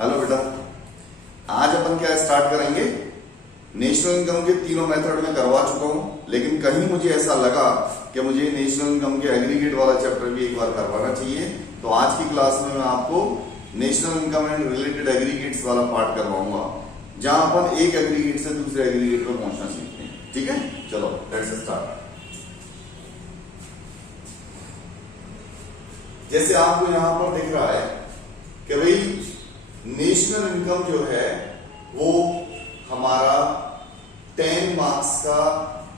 Hello बेटा, आज अपन क्या स्टार्ट करेंगे। नेशनल इनकम के तीनों मेथड में करवा चुका हूं, लेकिन कहीं मुझे ऐसा लगा कि मुझे नेशनल इनकम के एग्रीगेट वाला चैप्टर भी एक बार करवाना चाहिए। तो आज की क्लास में मैं आपको national income and related aggregates वाला पार्ट करवाऊंगा, जहां अपन एक एग्रीगेट से दूसरे एग्रीगेट पर पहुंचना सीखते हैं। ठीक है, चलो लेट्स स्टार्ट। जैसे आपको यहां पर दिख रहा है कि भाई नेशनल इनकम जो है वो हमारा 10 मार्क्स का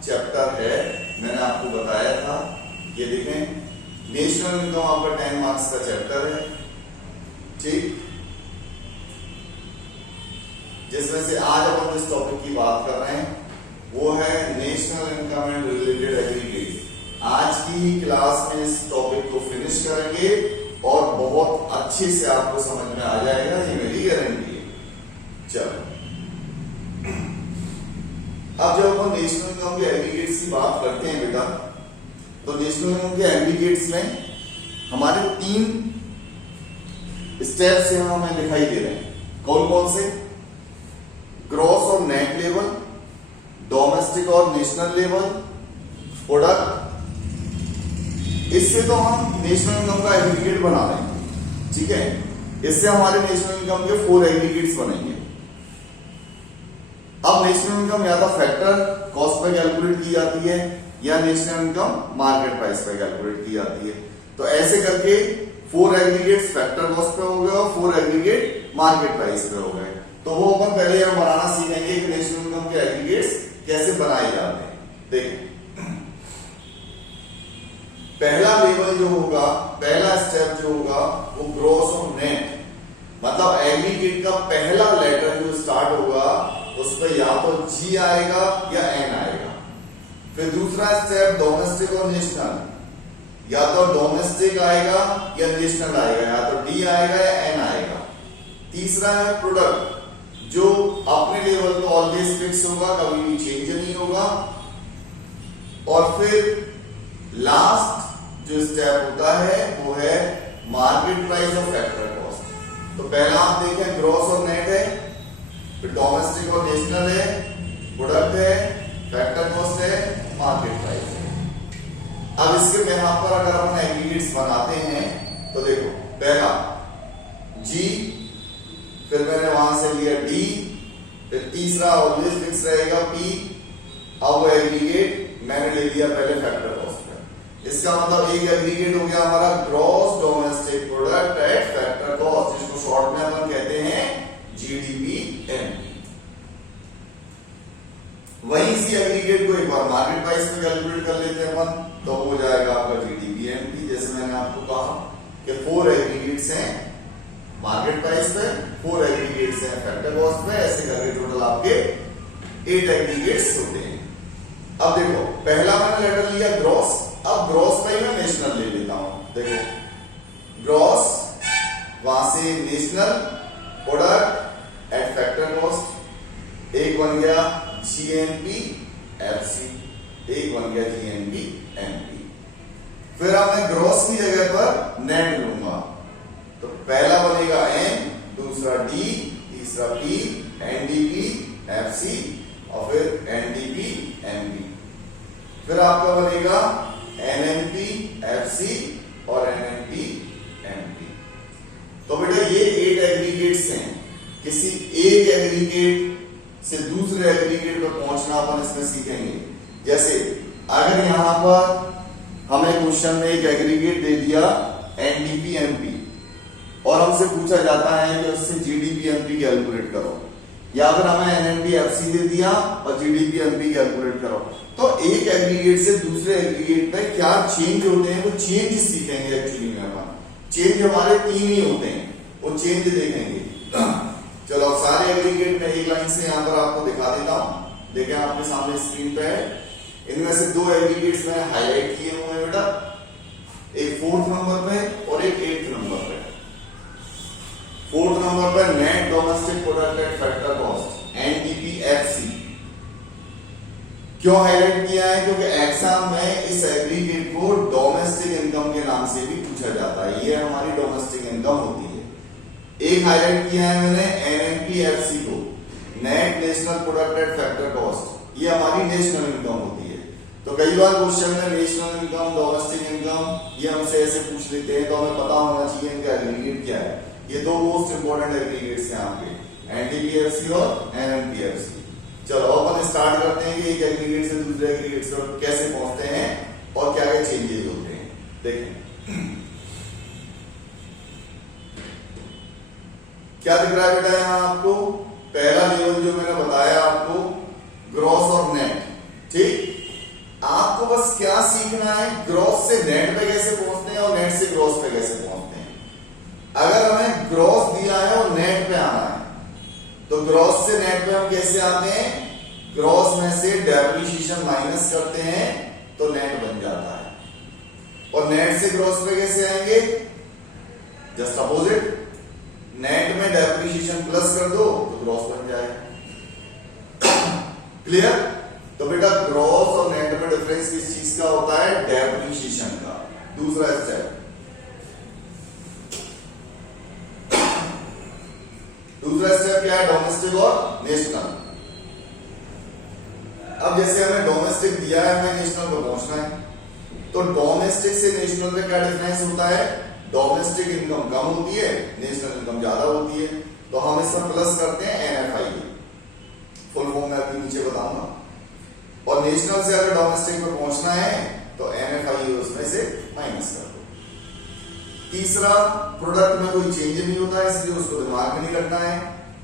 चैप्टर है। मैंने आपको बताया था, ये देखें नेशनल इनकम आपका 10 मार्क्स का चैप्टर है। ठीक, जिसमें से आज अपन जिस टॉपिक की बात कर रहे हैं वो है national income and related aggregate. आज की ही क्लास में इस टॉपिक को फिनिश करेंगे और बहुत अच्छे से आपको समझ में आ जाएगा, ये मेरी गारंटी है। चलो, अब जब हम नेशनल इनकम के एग्रीगेट्स की बात करते हैं बेटा, तो नेशनल इनकम के एग्रीगेट्स में हमारे 3 स्टेप्स यहां हमें दिखाई दे रहे हैं। कौन कौन से? ग्रॉस और नेट लेवल, डोमेस्टिक और नेशनल लेवल, प्रोडक्ट। इससे तो हम नेशनल इनकम का एग्रीगेट बना रहे हैं। ठीक है, इससे हमारे नेशनल इनकम के 4 एग्रीगेट्स बनेंगे। अब नेशनल इनकम या तो फैक्टर कॉस्ट पे कैलकुलेट की जाती है या नेशनल इनकम मार्केट प्राइस पे कैलकुलेट की जाती है। तो ऐसे करके 4 एग्रीगेट्स फैक्टर कॉस्ट पे हो गए और 4 एग्रीगेट मार्केट प्राइस पे हो गए। तो वो अपन पहले हम बनाना सीखेंगे कि नेशनल इनकम के एग्रीगेट्स कैसे बनाए जाते हैं। देखिए, पहला लेवल जो होगा, पहला स्टेप जो होगा वो ग्रॉस और नेट, मतलब एग्रीगेट का पहला लेटर जो स्टार्ट होगा उस पर या तो जी आएगा या एन आएगा। फिर दूसरा स्टेप डोमेस्टिक और नेशनल, या तो डोमेस्टिक आएगा या नेशनल आएगा, या तो डी आएगा या एन आएगा। तीसरा है प्रोडक्ट, जो अपने लेवल पे ऑलवेज फिक्स होगा, कभी भी चेंज नहीं होगा। और फिर लास्ट जो स्टेप होता है वो है मार्केट प्राइस और फैक्टर कॉस्ट। तो पहला आप देखें ग्रॉस और नेट है, फिर डोमेस्टिक और नेशनल है, प्रोडक्ट है, फैक्टर कॉस्ट है, मार्केट प्राइस है। अब इसके यहां पर अगर हम एग्रीगेट्स बनाते हैं तो देखो, पहला जी, फिर मैंने वहां से लिया डी, फिर तीसरा ऑलवेज फिक्स रहेगा पी। अब वो एग्रीगेट मैंने ले लिया पहले फैक्टर कॉस्ट पे। इसका मतलब एक एग्रीगेट हो गया हमारा gross domestic product at factor cost, जिसको शॉर्ट में अपन कहते हैं जीडीपीएमपी। वहीं इसी एग्रीगेट को एक बार मार्केट प्राइस पे कैलकुलेट कर लेते हैं अपन, तो हो जाएगा आपका जीडीपीएमपी। जैसे मैंने आपको कहा कि 4 एग्रीगेट्स हैं मार्केट प्राइस पे, 4 एग्रीगेट्स हैं फैक्टर कॉस्ट पे, ऐसे करके टोटल आपके 8 एग्रीगेट्स होते हैं। अब देखो, पहला मैंने लेटर लिया ग्रॉस, अब ग्रॉस पे ही मैं नेशनल ले लेता हूं। देखो, ग्रॉस, वहां से national, product at factor cost, एक बन गया जीएनपी एफसी, एक बन गया जीएनपी एमपी। फिर अब मैं ग्रॉस की जगह पर नेट लूंगा, तो पहला बनेगा एन, दूसरा डी, तीसरा पी, एनडीपी एफसी और फिर एनडीपी एमपी। फिर आपका बनेगा एनएमपी एफसी और एनएमपी एमपी। तो बेटा ये 8 एग्रीगेट्स हैं। किसी एक एग्रीगेट से दूसरे एग्रीगेट पर पहुंचना अपन इसमें सीखेंगे। जैसे अगर यहां पर हमें क्वेश्चन में एक एग्रीगेट दे दिया एनडीपीएमपी और हमसे पूछा जाता है कि उससे जीडीपीएमपी कैलकुलेट करो, या फिर हमें एनएमपी-एफसी दे दिया और जीडीपीएमपी कैलकुलेट करो, तो एक एग्रीगेट से दूसरे एग्रीगेट में क्या चेंज होते हैं वो चेंज सीखेंगे। एक्चुअली में अपन चेंज हमारे 3 ही होते हैं, वो चेंज देखेंगे। चलो, सारे एग्रीगेट में एक लाइन से यहां पर आपको दिखा देता हूं। देखें आपके सामने स्क्रीन पे है, इनमें से 2 एग्रीगेट्स मैंने हाईलाइट किए हुए हैं बेटा, एक 4th नंबर पे और एक 8th नंबर पे। 4th नंबर पर net domestic product at factor cost NDPFC. क्यों हाईलाइट किया है? क्योंकि एग्जाम में इस एग्रीगेट को डोमेस्टिक इनकम के नाम से भी पूछा जाता है। ये हमारी डोमेस्टिक इनकम होती है। एक हाईलाइट किया है मैंने एनएनपीएफसी को, net national product at factor cost, ये हमारी नेशनल इनकम होती है। तो कई बार क्वेश्चन में नेशनल इनकम, डोमेस्टिक इनकम ये हमसे ऐसे पूछ लेते हैं, तो हमें पता होना चाहिए इनका एग्रीगेट क्या है। ये दो मोस्ट इंपोर्टेंट एग्रीगेट्स हैं आपके, एनटीपीएफसी और एनएनपीएफसी। चलो अपन स्टार्ट करते हैं कि एक एग्रीगेट से दूसरे एग्रीगेट से कैसे पहुंचते हैं और क्या क्या चेंजेस होते हैं। देखें क्या दिख रहा है बेटा यहाँ आपको, पहला लेवल जो मैंने बताया आपको ग्रॉस और नेट। ठीक, आपको बस क्या सीखना है, ग्रॉस से नेट पे कैसे पहुंचते हैं और नेट से ग्रॉस पे कैसे पहुंचते हैं। अगर हमें ग्रॉस दिया है और नेट पे आना है तो ग्रॉस से नेट पे हम कैसे आते हैं, ग्रॉस में से डेप्रिसिएशन माइनस करते हैं तो नेट बन जाता है, और नेट से ग्रॉस पे कैसे आएंगे, जस्ट अपोजिट, नेट में डेप्रिसिएशन प्लस कर दो तो ग्रॉस बन जाएगा। क्लियर। तो बेटा ग्रॉस और नेट में डिफरेंस किस चीज का होता है, डेप्रिसिएशन का। दूसरा स्टेप, दूसरा स्टेप क्या है, डोमेस्टिक और नेशनल। अब जैसे हमें डोमेस्टिक दिया है, हमें नेशनल पे पहुंचना है, तो डोमेस्टिक से नेशनल में क्या डिफरेंस होता है, डोमेस्टिक इनकम कम होती है, नेशनल इनकम ज्यादा होती है, तो हम इसमें प्लस करते हैं एनएफआई, फुल फॉर्म में अभी नीचे बताऊंगा। और नेशनल से अगर डोमेस्टिक में पहुंचना है तो एनएफआई उसमें से माइनस कर दो। तीसरा, प्रोडक्ट में कोई चेंज नहीं होता है, इसलिए उसको दिमाग में नहीं रखना है।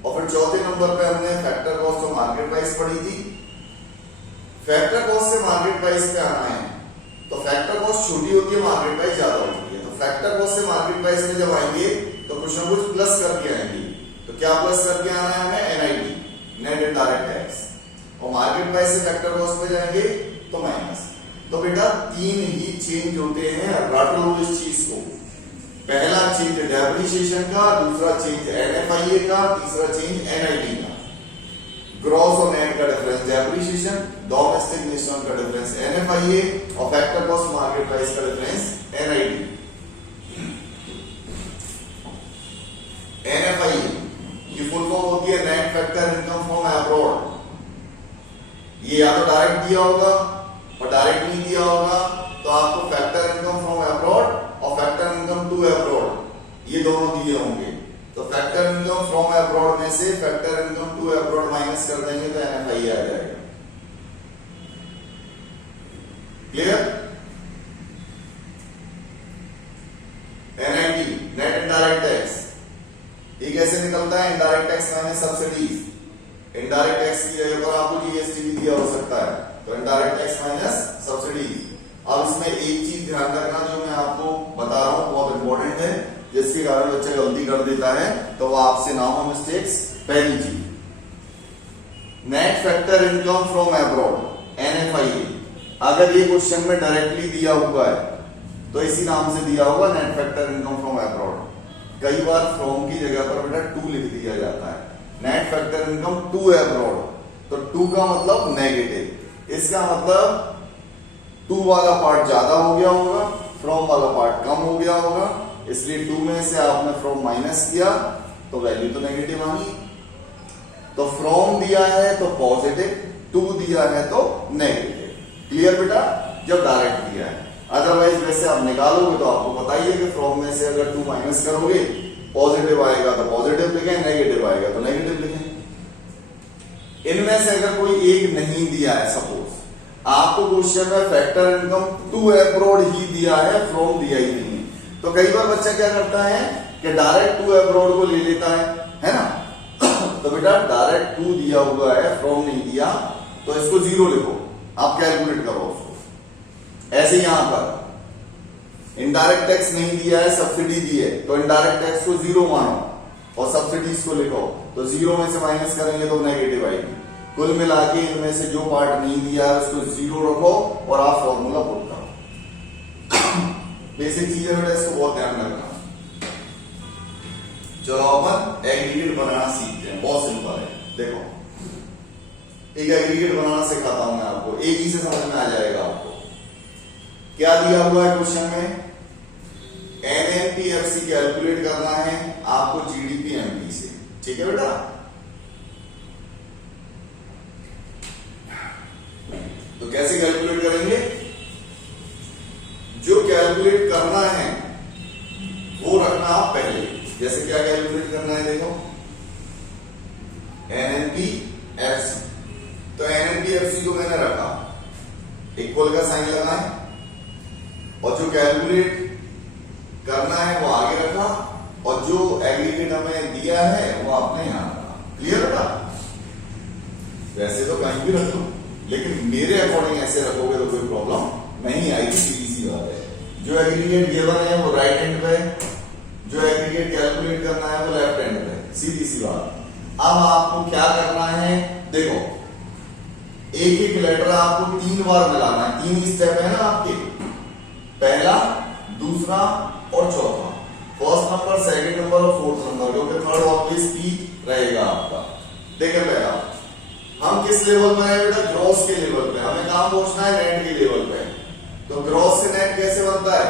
और फिर चौथे नंबर पे हमने फैक्टर कॉस्ट और मार्केट प्राइस पढ़ी थी। फैक्टर कॉस्ट से मार्केट प्राइस पे आना है तो फैक्टर कॉस्ट छोटी होती है, मार्केट प्राइस ज्यादा होती है, तो फैक्टर कॉस्ट से मार्केट प्राइस में जब आएंगे तो कुछ ना कुछ प्लस करके आएंगे। तो क्या प्लस करके आना है हमें, एनआईटी, नेट इनडायरेक्ट टैक्स, और मार्केट प्राइस से फैक्टर कॉस्ट पे जाएंगे तो माइनस। तो बेटा तीन ही चेंज होते हैं, रट लो इस चीज को। पहला चेंज डेप्रिसिएशन का, दूसरा चेंज एनएफआईए का, तीसरा चेंज एनआईटी का। ग्रॉस और नेट का डिफरेंस डेप्रिसिएशन, डोमेस्टिक नेशनल का डिफरेंस एनएफआईए, और फैक्टर कॉस्ट मार्केट प्राइस का डिफरेंस एनआईटी। एनएफआईए की फुल फॉर्म होती है net factor income from abroad. ये या तो डायरेक्ट दिया होगा और डायरेक्ट नहीं दिया होगा तो आपको फैक्टर इनकम फ्रॉम अब्रॉड और फैक्टर इनकम टू अब्रॉड ये दोनों दिए होंगे। तो फैक्टर इनकम फ्रॉम अब्रॉड में से factor income to abroad minus कर देंगे तो एनएफआई आ जाएगा। क्लियर। एनआईटी, नेट इनडायरेक्ट टैक्स, ये कैसे निकलता है, indirect tax minus subsidies. Indirect tax की जगह पर आपको जीएसटी भी दिया हो सकता है, तो इनडायरेक्ट टैक्स माइनस सब्सिडीज। अब इसमें एक चीज ध्यान रखना जो मैं आपको बता रहा हूं बहुत इंपॉर्टेंट है, जिसके कारण बच्चा गलती कर देता है, तो वो आपसे ना हो मिस्टेक्स। पहली चीज, net factor income from abroad NFIA, अगर ये क्वेश्चन में डायरेक्टली दिया हुआ है तो इसी नाम से दिया होगा net factor income from abroad. कई बार फ्रॉम की जगह पर बेटा टू लिख दिया जाता है, net factor income to abroad, तो टू का मतलब नेगेटिव, इसका मतलब टू वाला पार्ट ज्यादा हो गया होगा, फ्रॉम वाला पार्ट कम हो गया होगा, इसलिए टू में से आपने फ्रॉम माइनस किया तो वैल्यू तो नेगेटिव आनी। तो फ्रॉम दिया है तो पॉजिटिव, टू दिया है तो नेगेटिव। क्लियर बेटा, जब डायरेक्ट दिया है, अदरवाइज वैसे आप निकालोगे तो आपको पता ही है कि फ्रॉम में से अगर टू माइनस करोगे पॉजिटिव आएगा तो पॉजिटिव लिखें, नेगेटिव आएगा तो नेगेटिव लिखें। इनमें से अगर कोई एक नहीं दिया है, सपोज आपको क्वेश्चन में फैक्टर इनकम टू अब्रॉड ही दिया है, फ्रॉम दिया ही नहीं, तो कई बार बच्चा क्या करता है कि डायरेक्ट टू अब्रॉड को ले लेता है ना। तो बेटा डायरेक्ट टू दिया हुआ है, फ्रॉम नहीं दिया, तो इसको जीरो लिखो, आप कैलकुलेट करो उसको। ऐसे यहां पर इनडायरेक्ट टैक्स नहीं दिया है, सब्सिडी दी है, तो इनडायरेक्ट टैक्स को जीरो मानो और सब्सिडीज को लिखो, तो जीरो में से माइनस करेंगे तो नेगेटिव आएगी। कुल मिला के इनमें से जो पार्ट नहीं दिया है उसको जीरो रखो और आप फॉर्मूला पुट करो। बेसिक चीज है, इसको बहुत ध्यान रखना। चलो अपन एग्रीगेट बनाना सीखते हैं, बहुत सिंपल है। देखो एक एग्रीगेट बनाना सिखाता हूं मैं आपको, एक ही से समझ में आ जाएगा आपको। क्या दिया हुआ है क्वेश्चन में, एनएनपीएफसी कैलकुलेट करना है, आपको जीडीपी पहले। जैसे क्या कैलकुलेट करना है, देखो NNPFC। तो NNPFC को मैंने रखा, इक्वल का साइन लगा है, और जो कैलकुलेट करना है वो आगे रखा, और जो एग्रीगेट हमें दिया है वो आपने यहां रखा। क्लियर बेटा? वैसे तो कहीं भी रख लो, लेकिन मेरे अकॉर्डिंग ऐसे रखोगे तो कोई प्रॉब्लम नहीं आएगी, सीधी सी बात है। जो एग्रीगेट गिवन है वो राइट हैंड पे, जो एग्रीगेट कैलकुलेट करना है वो लेफ्ट हैंड पे, सीधी सी बात। अब आपको क्या करना है, देखो एक एक लेटर आपको 3 बार मिलाना है। 3 स्टेप है ना आपके, पहला, दूसरा और चौथा। फर्स्ट नंबर, सेकंड नंबर और फोर्थ नंबर, क्योंकि थर्ड ऑलवेज पी रहेगा आपका। देखिए पहला हम किस लेवल पर है बेटा, ग्रॉस के लेवल पे। हमें कहां पहुंचना है, नेट के लेवल पे। तो ग्रॉस से नेट कैसे बनता है,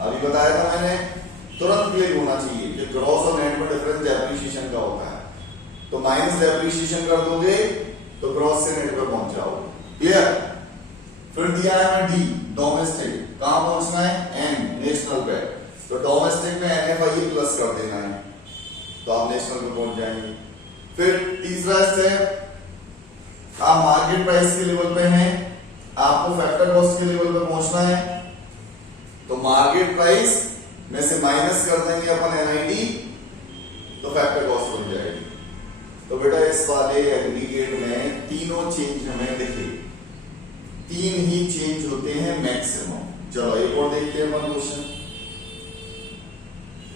अभी बताया था मैंने, तुरंत क्लियर होना चाहिए कि ग्रॉस और नेट में डिफरेंस डेप्रिसिएशन का होता है। तो माइनस डेप्रिसिएशन कर दोगे तो ग्रॉस से नेट पे पहुंच जाओगे। क्लियर? फिर दिया है हमें डी, डोमेस्टिक। कहां पहुंचना है, एन, नेशनल पे। तो डोमेस्टिक में NFIA प्लस कर देना है, तो आप नेशनल पे पहुंच जाएंगे। फिर तीसरा स्टेप, आप मार्केट प्राइस के लेवल पे हैं, आपको फैक्टर कॉस्ट के लेवल पे पहुंचना है। तो मार्केट प्राइस में से माइनस कर देंगे अपन NID, तो फैक्टर कॉस्ट बन जाएगी। तो बेटा इस वाले एग्रीगेट में तीनों चेंज हमें दिखे, 3 ही चेंज होते हैं मैक्सिमम। चलो एक और देखते हैं अपन क्वेश्चन।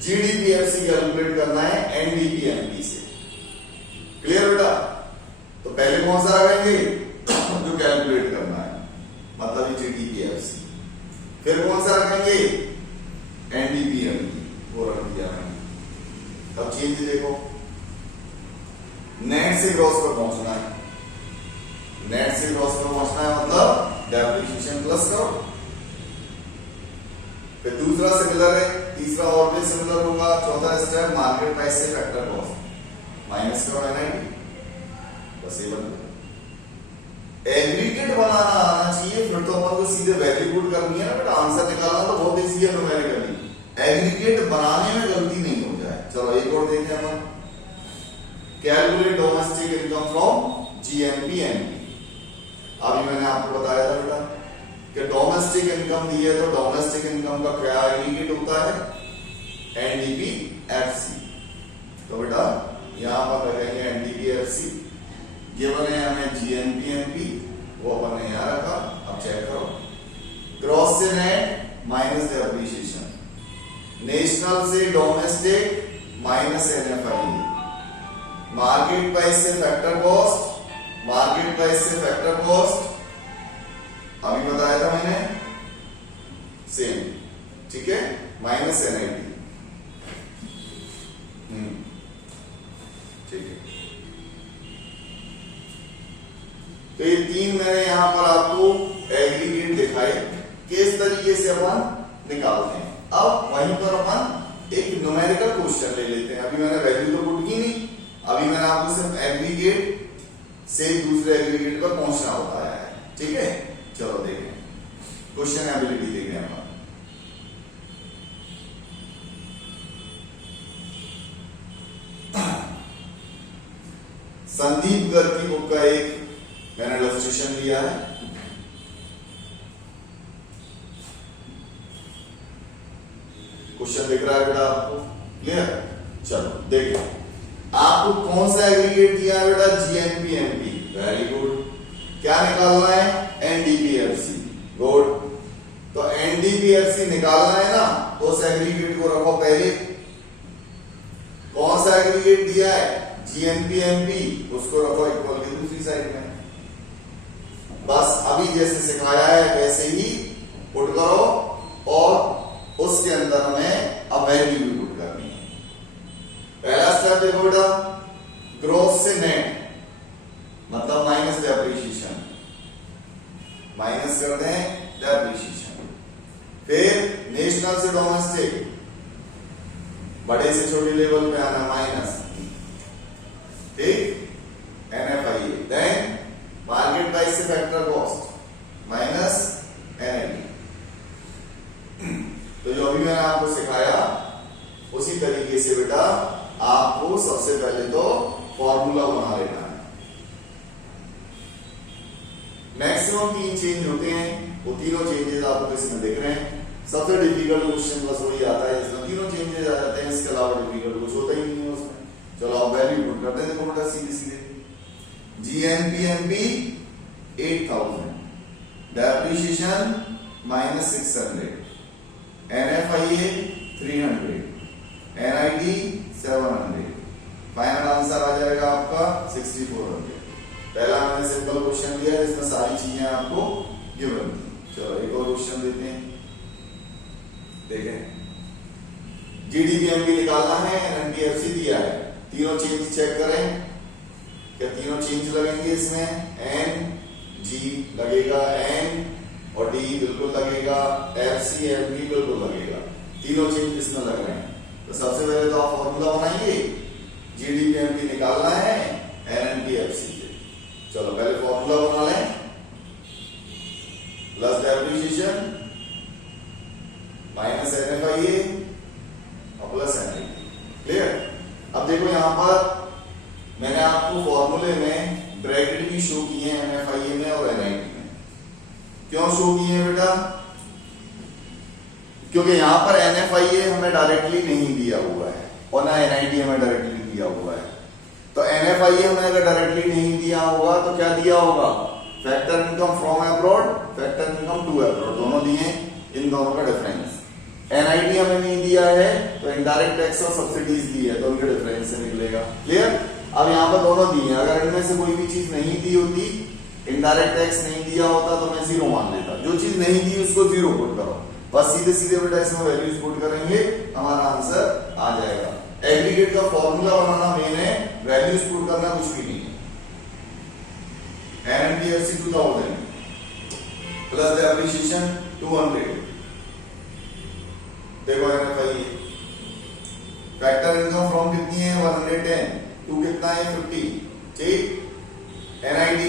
GDPFC कैलकुलेट करना है NDPMP से। क्लियर बेटा? तो पहले कौन सा रखेंगे, जो कैलकुलेट करना है, मतलब GDPFC। फिर कौन सा रखेंगे, NDPMP, वो रख दिया मैंने। अब चेंज देखो, नेट से ग्रॉस पर पहुंचना है, नेट से ग्रॉस पर पहुंचना है मतलब डेप्रिसिएशन प्लस करो। फिर दूसरा सिमिलर है, तीसरा और भी सिमिलर होगा। चौथा स्टेप, मार्केट प्राइस से फैक्टर कॉस्ट माइनस करो NID, बस ये बन गया। एग्रीगेट बनाना आना चाहिए, फिर तो अपन को सीधे वैल्यू पुट करनी है ना बेटा। आंसर निकालना तो बहुत इजी है न्यूमेरिकली, एग्रीगेट बनाने में गलती नहीं हो जाए। चलो एक और देखते हैं अपन। Calculate domestic income from GNPNP। अभी मैंने आपको बताया था बेटा कि डोमेस्टिक इनकम दी है, तो डोमेस्टिक इनकम का क्या एग्रीगेट होता है, NDPFC। तो बेटा यहां पर रखेंगे NDPFC, गिवन है हमें GNPNP, वो अपन ने यहां रखा। अब चेक करो, ग्रॉस से नेट माइनस डेप्रिसिएशन, नेशनल से domestic minus NFIA, market price से फैक्टर कॉस्ट, मार्केट प्राइस से फैक्टर कॉस्ट, अभी बताया था मैंने, सेम, ठीक है, माइनस NID। ठीक है, तो ये 3 मैंने यहां पर आपको एग्रीगेट दिखाए, किस तरीके से अपन निकालते हैं। अब वहीं पर अपन एक न्यूमेरिकल क्वेश्चन ले लेते हैं। अभी मैंने वैल्यू तो पुट की नहीं, अभी मैंने आपको सिर्फ एग्रीगेट से दूसरे एग्रीगेट पर पहुंचना होता है। ठीक है, चलो देखें क्वेश्चन एबिलिटी देखें अपन। संदीप गर्ग की बुक का एक मैंने इलस्ट्रेशन लिया है। क्वेश्चन दिख रहा है बेटा आपको, क्लियर? चलो देखिए, आपको कौन सा एग्रीगेट दिया है बेटा, GNPNP, वेरी गुड। क्या निकालना है, NDPFC, गुड। तो NDPFC निकालना है ना, तो उस एग्रीगेट को रखो पहले। कौन सा एग्रीगेट दिया है, GNPNP, उसको रखो इक्वल की दूसरी साइड में। बस अभी जैसे सिखाया है वैसे ही पुट करो, और उसके अंदर हमें अब वैल्यू भी पुट करनी है। पहला स्टेप देखो बेटा, ग्रॉस से नेट मतलब माइनस डेप्रिसिएशन, माइनस कर दें डेप्रिसिएशन। फिर नेशनल से डोमेस्टिक, बड़े से छोटे लेवल पे आना, माइनस, ठीक, NFIA। देन मार्केट प्राइस से फैक्टर कॉस्ट माइनस NID। तो जो अभी मैंने आपको सिखाया उसी तरीके से बेटा आपको सबसे पहले तो फॉर्मूला बना लेना है। मैक्सिमम 3 चेंज होते हैं, वो तीनों चेंजेस आपको इसमें दिख रहे हैं। सबसे डिफिकल्ट क्वेश्चन बस वही आता है इसमें तीनों चेंजेस आ जाते हैं, इसके अलावा डिफिकल्ट कुछ होता ही नहीं है उसमें। चलो आप वैल्यू पुट करते हैं, देखो बेटा सीधे सीधे GNPMP 8000, depreciation -600, NFIA 300, NID 700, final answer आ जाएगा आपका 6400। पहला मैंने सिंपल क्वेश्चन दिया है जिसमें सारी चीजें आपको गिवन थी। चलो एक और क्वेश्चन देते हैं, देखें। GDPMP निकालना है, NNPFC दिया है, तीनों चेंज चेक करें, क्या तीनों चेंज लगेंगे इसमें? N G लगेगा, N और D बिल्कुल लगेगा, FC MB बिल्कुल लगेगा, तीनों चेंज इसमें लग रहे हैं। तो सबसे पहले तो आप फॉर्मूला बनाइए, GDPMP निकालना है NNPFC से। चलो पहले फॉर्मूला बना लें, प्लस डेप्रिसिएशन माइनस NFIA और प्लस NID। क्लियर? अब देखो यहां पर मैंने आपको फॉर्मूले में ब्रैकेट भी शो किए हैं NFIA में और NID में। क्यों शो किए हैं बेटा? क्योंकि यहां पर NFIA हमें डायरेक्टली नहीं दिया हुआ है और ना NID हमें डायरेक्टली दिया हुआ है। तो NFIA हमें अगर डायरेक्टली नहीं दिया होगा तो क्या दिया होगा? Factor income from abroad, factor income to abroad, दोनों दिए, इन दोनों का डिफरेंस। NID हमें नहीं दिया है तो इनडायरेक्ट टैक्स और सब्सिडीज दी है, तो उनके डिफरेंस से निकलेगा। क्लियर? अब यहाँ पर दोनों दिए हैं, अगर इनमें से कोई भी चीज नहीं दी होती, इनडायरेक्ट टैक्स नहीं दिया होता, तो मैं 0 मान लेता। जो चीज नहीं दी उसको 0 पुट करो, बस सीधे सीधे बेटा इसमें वैल्यूज पुट करेंगे, हमारा आंसर आ जाएगा। एग्रीगेट का फॉर्मूला बनाना मेन है, वैल्यूज पुट करना कुछ भी नहीं है। NNPFC 2000 प्लस डेप्रिसिएशन 200, देखो NFIA फैक्टर इनकम फ्रॉम कितनी है 110, 2 कितना है 50, ठीक। NID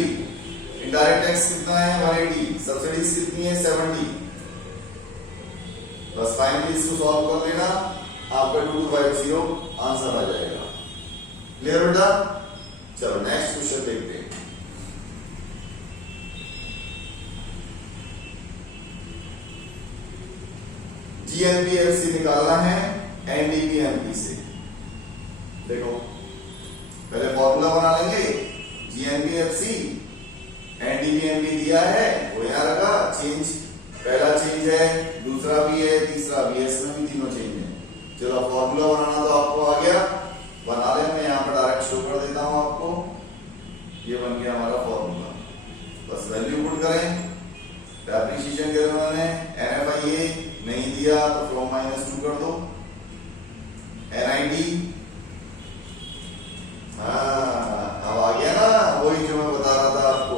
इनडायरेक्ट टैक्स कितना है 180, सब्सिडीज कितनी है 70। बस फाइनली इसको सॉल्व कर लेना, आपका 2250 आंसर आ जाएगा। क्लियर बेटा? चलो नेक्स्ट क्वेश्चन देखते हैं। GNPFC निकालना है NDPMP से। देखो पहले फॉर्मूला बना लेंगे, GNPFC NDPMP दिया है वो यहां रखा, चेंज पहला चेंज है, दूसरा भी है, तीसरा भी है, इसमें भी तीनों चेंज है। चलो फॉर्मूला बनाना तो आपको आ गया, बना ले, मैं यहाँ पर डायरेक्ट शो कर देता हूं आपको। ये बन गया हमारा फॉर्मूला, बस वैल्यू पुट करें। डेप्रिसिएशन के उन्होंने NFIA नहीं दिया तो फ्रॉम -2 कर दो, NID अब आ गया ना, वही जो मैं बता रहा था आपको।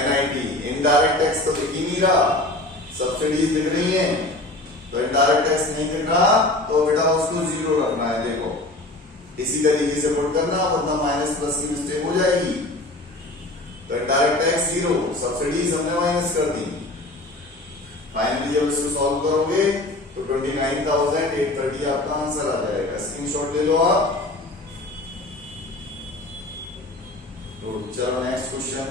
NID इनडायरेक्ट टैक्स तो दिख ही नहीं रहा, सब्सिडीज दिख रही हैं, तो इनडायरेक्ट टैक्स नहीं दिख रहा तो बेटा उसको 0 रखना है। देखो इसी तरीके से पुट करना, वरना माइनस प्लस की मिस्टेक हो जाएगी। तो इनडायरेक्ट टैक्स 0, सब्सिडीज हमने माइनस कर दी। फाइनली जब इसको सॉल्व करोगे तो 29,830 आपका आंसर आ जाएगा। स्क्रीनशॉट ले लो आप। तो चलो नेक्स्ट क्वेश्चन।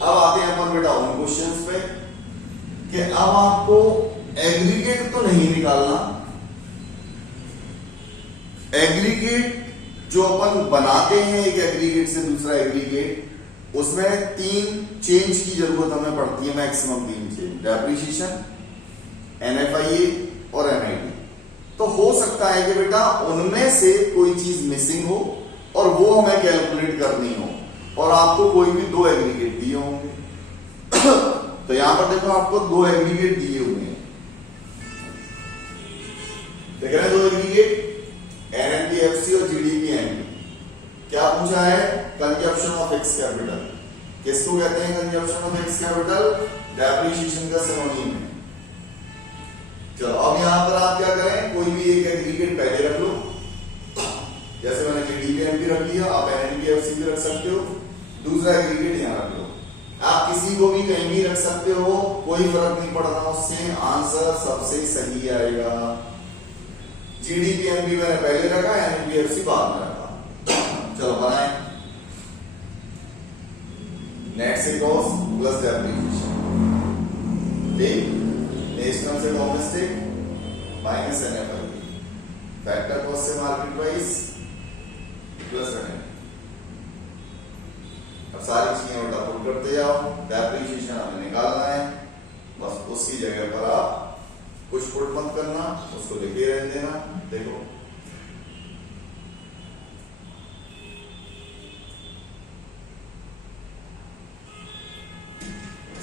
अब आते हैं अपन बेटा उन क्वेश्चंस पे कि अब आपको एग्रीगेट तो नहीं निकालना, एग्रीगेट जो अपन बनाते हैं एक एग्रीगेट से दूसरा एग्रीगेट, उसमें 3 चेंज की जरूरत हमें पड़ती है, मैक्सिमम 3 चेंज, डेप्रिसिएशन, NFIA और NID। तो हो सकता है कि बेटा उनमें से कोई चीज मिसिंग हो और वो हमें कैलकुलेट करनी हो, और आपको कोई भी 2 एग्रीगेट दिए होंगे। तो यहां पर देखो आपको 2 एग्रीगेट दिए हुए हैं, देख रहे हैं 2 एग्रीगेट, NNPFC और GDPMP। क्या पूछा है? Consumption of fix capital. किसको कहते हैं consumption of fix capital? Depreciation का सिनोनिम है। चलो अब यहां पर आप क्या करें, कोई भी एक एग्रीगेट पहले रख लो, जैसे मैंने GDPMP रख लिया, आप NNPFC भी रख सकते हो, दूसरा एग्रीगेट यहां रख लो। आप किसी को भी कहीं भी रख सकते हो, कोई फर्क नहीं पड़ रहा उससे, आंसर सबसे सही आएगा। जीडीपी एमपी मैंने पहले रखा, एनपीएफसी बाद में रखा। चलो बनाए, नेट से ग्रॉस प्लस डेप्रिसिएशन, ठीक, नेशनल से domestic minus NFI, factor cost से मार्केट प्राइस प्लस एनएफआई। अब सारी चीजें उल्टा पुट करते जाओ, डेप्रिसिएशन हमें निकालना है, बस उसकी जगह पर आप कुछ पुट मत करना, उसको लिखे रहने देना। देखो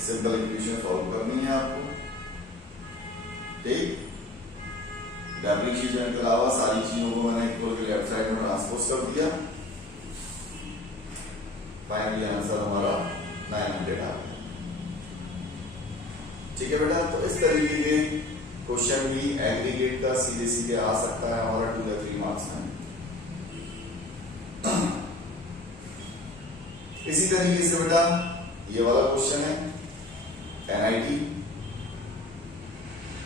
सिंपल इक्वेशन सॉल्व करनी है आपको, ठीक। डेप्रिसिएशन के अलावा सारी चीजों को मैंने इक्वल के लेफ्ट साइड में ट्रांसपोज कर दिया, फाइनली आंसर हमारा 900 आ गया। ठीक है बेटा, तो इस तरीके के क्वेश्चन भी एग्रीगेट का सीधे सीधे आ सकता है हमारा 2 या 3 मार्क्स में। इसी तरीके से बेटा ये वाला क्वेश्चन है एनआईटी,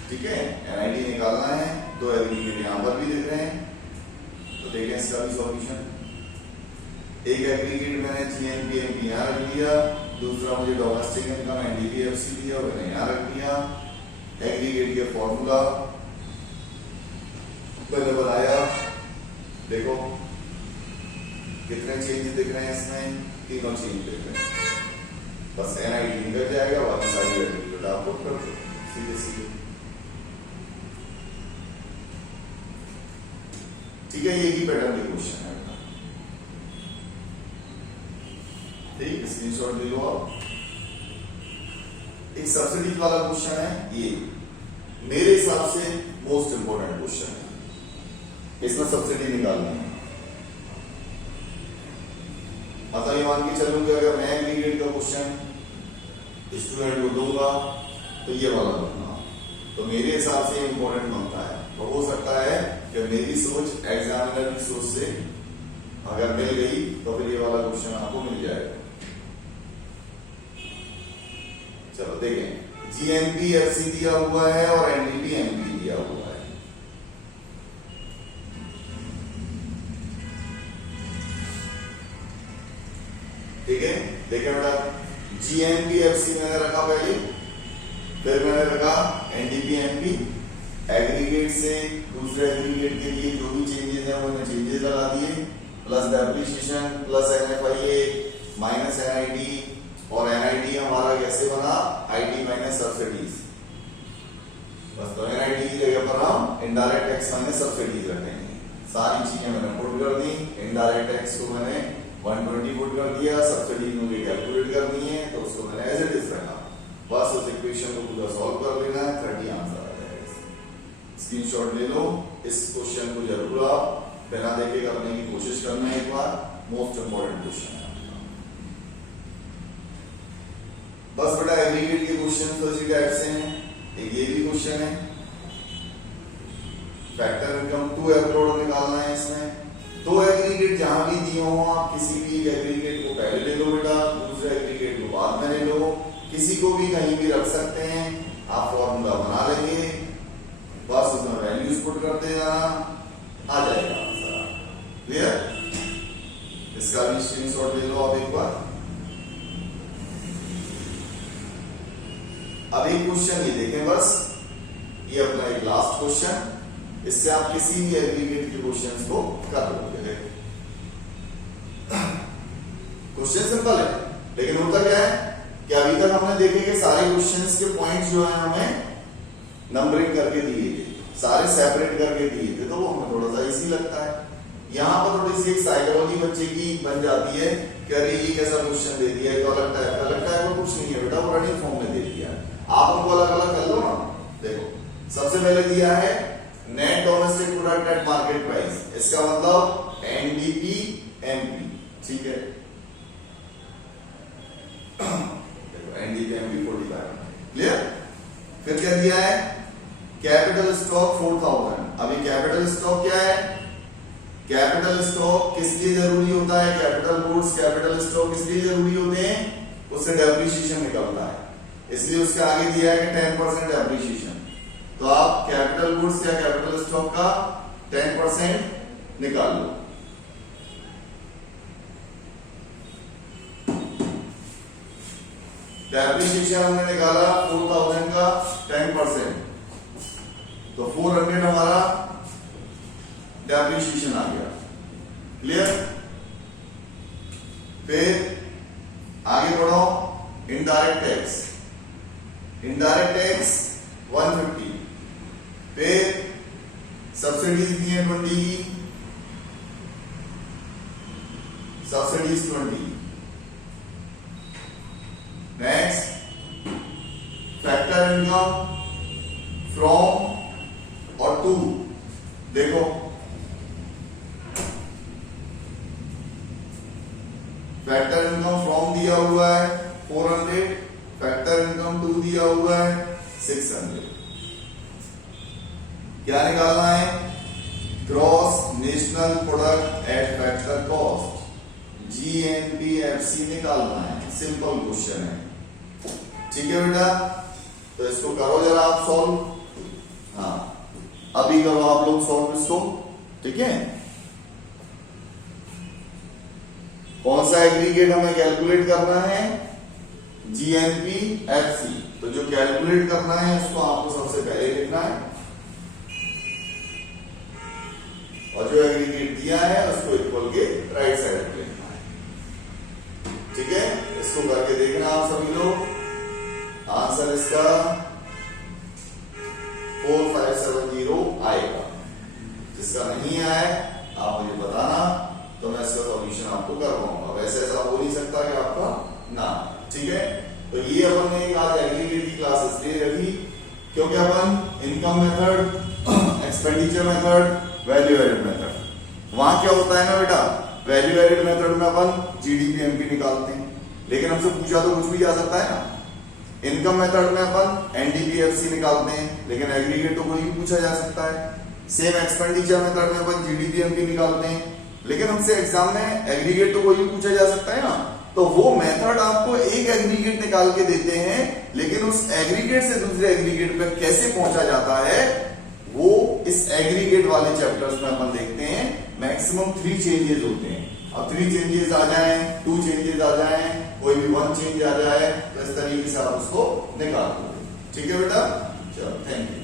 ठीक है, एनआईटी निकालना है, 2 एग्रीगेट यहां पर भी दिख रहे हैं, तो देखें इसका भी सॉल्यूशन। एक एग्रीगेट मैंने जीएनपीएमपी यहां रख दिया, दूसरा मुझे डोमेस्टिक इनकम एनडीपीएफसी दिया, मैंने यहां रख दिया। एग्रीगेट के फॉर्मूला मैंने बनाया, देखो कितने चेंज दिख रहे हैं इसमें, तीनों चेंज दिख रहे हैं, बस एनआईटी निकल जाएगा, बाकी सारी एग्रीगेट आप पुट कर दो सीधे सीधे, ठीक है। ये ही पैटर्न के क्वेश्चन है, ठीक, स्क्रीनशॉट ले लो आप। एक सब्सिडी वाला क्वेश्चन है, ये मेरे हिसाब से मोस्ट इंपोर्टेंट क्वेश्चन है, इसमें सब्सिडी निकालनी है। मतलब ये मान के चलूं कि अगर मैं एग्रीगेट का क्वेश्चन स्टूडेंट को दूंगा तो ये वाला दूंगा, तो मेरे हिसाब से इंपोर्टेंट बनता है। तो हो सकता है कि मेरी सोच एग्जामिनर की सोच से अगर मिल गई तो फिर ये वाला क्वेश्चन आपको मिल जाएगा। चलो देखें, जीएनपीएफसी दिया हुआ है और एनडीपीएमपी दिया हुआ है, ठीक है। देखें बेटा, जीएनपीएफसी मैंने रखा पहले, फिर मैंने रखा एनडीपीएमपी, एग्रीगेट से दूसरे एग्रीगेट के लिए जो भी चेंजेस है वो चेंजेस लगा दिए, plus depreciation plus NFIA minus NID, और एनआईडी हमारा कैसे बना, आईटी माइनस सब्सिडीज, बस। तो एनआईडी की जगह पर हम इनडायरेक्ट टैक्स माइनस सब्सिडीज रखेंगे। सारी चीजें मैंने पुट कर दी, इनडायरेक्ट टैक्स को मैंने 120 पुट कर दिया, सब्सिडीज मुझे कैलकुलेट करनी है तो उसको मैंने एज इट इज रखा, बस उस इक्वेशन को पूरा सॉल्व कर लेना है, 30 आंसर आ जाएगा। स्क्रीनशॉट ले लो, इस क्वेश्चन को जरूर आप बिना देखे करने की कोशिश करना, एक बार मोस्ट इंपोर्टेंट क्वेश्चन है। बस बेटा एग्रीगेट के क्वेश्चन तो इसी टाइप से हैं, एक ये भी क्वेश्चन है, फैक्टर इनकम 2 करोड़ निकालना है। इसमें 2 एग्रीगेट जहां भी दिए हो, आप किसी भी एग्रीगेट को पहले ले लो बेटा, दूसरे एग्रीगेट को बाद में ले लो, किसी को भी कहीं भी रख सकते हैं, आप फॉर्मूला बना लेंगे, बस उसमें वैल्यूज पुट करते जाना, आ जाएगा आंसर। क्लियर? इसका भी स्क्रीनशॉट ले लो आप एक बार। अब एक क्वेश्चन ये देखें, बस ये अपना एक लास्ट क्वेश्चन, इससे आप किसी भी एग्रीगेट के क्वेश्चंस को कर लोगे। क्वेश्चन सिंपल है, लेकिन होता क्या है कि अभी तक हमने देखे कि सारे क्वेश्चंस के पॉइंट्स जो है हमें नंबरिंग करके दिए थे, सारे सेपरेट करके दिए थे, तो वो हमें थोड़ा सा इजी लगता है। यहाँ पर थोड़ी सी एक साइकोलॉजी बच्चे की बन जाती है कि अरे ये कैसा क्वेश्चन दे दिया है, तो अलग टाइप का कुछ नहीं है बेटा, वो रनिंग फॉर्म में दे दिया है, आप उनको अलग अलग कर लो ना। देखो सबसे पहले दिया है net domestic product eight market price, इसका मतलब एनडीपी एमपी, ठीक है। देखो एनडीपी एमपी 45, क्लियर। फिर क्या दिया है, कैपिटल स्टॉक 4000। अभी कैपिटल स्टॉक क्या है, कैपिटल स्टॉक किस लिए जरूरी होता है, कैपिटल गुड्स कैपिटल स्टॉक किस लिए जरूरी होते हैं, उससे डेप्रिसिएशन निकलता है। इसलिए उसके आगे दिया है कि 10% एप्रिसिएशन। तो आप कैपिटल गुड्स या कैपिटल स्टॉक का 10% निकाल लो। डेप्रिसिएशन हमने निकाला 4000 का 10%, तो 400 हमारा डेप्रिसिएशन आ गया। क्लियर? फिर आगे बढ़ो, इनडायरेक्ट टैक्स। इनडायरेक्ट टैक्स 150, फिर सब्सिडीज दी है 20 की, subsidies 20। Next factor income from और टू। देखो फैक्टर इनकम फ्रॉम दिया हुआ है 400, फैक्टर इनकम टू दिया हुआ है 600। क्या निकालना है? Gross national product at factor cost, GNPFC निकालना है। सिंपल क्वेश्चन है, ठीक है बेटा? तो इसको करो जरा आप सॉल्व। हाँ, अभी करो आप लोग सॉल्व इसको, ठीक है? कौन सा एग्रीगेट हमें कैलकुलेट करना है? GNPFC। तो जो कैलकुलेट करना है उसको आपको सबसे पहले लिखना है, और जो एग्रीगेट दिया है उसको इक्वल के राइट साइड पे लिखना है, ठीक है? इसको करके देखना आप सभी लोग। आंसर इसका 4570 आएगा। जिसका नहीं आया आप मुझे बताना, तो मैं इसका सॉल्यूशन आपको करवाऊंगा। वैसे ऐसा हो नहीं सकता कि आपका ना, ठीक है? तो ये अपन ने एक आज एग्रीगेट की क्लास इसलिए रखी क्योंकि अपन income method, expenditure method, value added method, वहां क्या होता है ना बेटा, वैल्यू एडेड मेथड में अपन GDP MP निकालते हैं, लेकिन हमसे पूछा तो कुछ भी जा सकता है ना। इनकम मेथड में अपन NDPFC निकालते हैं, लेकिन एग्रीगेट तो कोई भी पूछा जा सकता है। सेम एक्सपेंडिचर मेथड में अपन GDP MP निकालते हैं, लेकिन हमसे एग्जाम में एग्रीगेट तो कोई भी पूछा जा सकता है ना। तो वो मेथड आपको एक एग्रीगेट निकाल के देते हैं, लेकिन उस एग्रीगेट से दूसरे एग्रीगेट पे कैसे पहुंचा जाता है वो इस एग्रीगेट वाले चैप्टर्स में अपन देखते हैं। मैक्सिमम 3 चेंजेस होते हैं। अब 3 चेंजेस आ जाएं, 2 चेंजेस आ जाएं, कोई भी 1 चेंज आ जाए, तो इस तरीके से आप उसको निकाल दो। ठीक है बेटा? चलो, थैंक यू।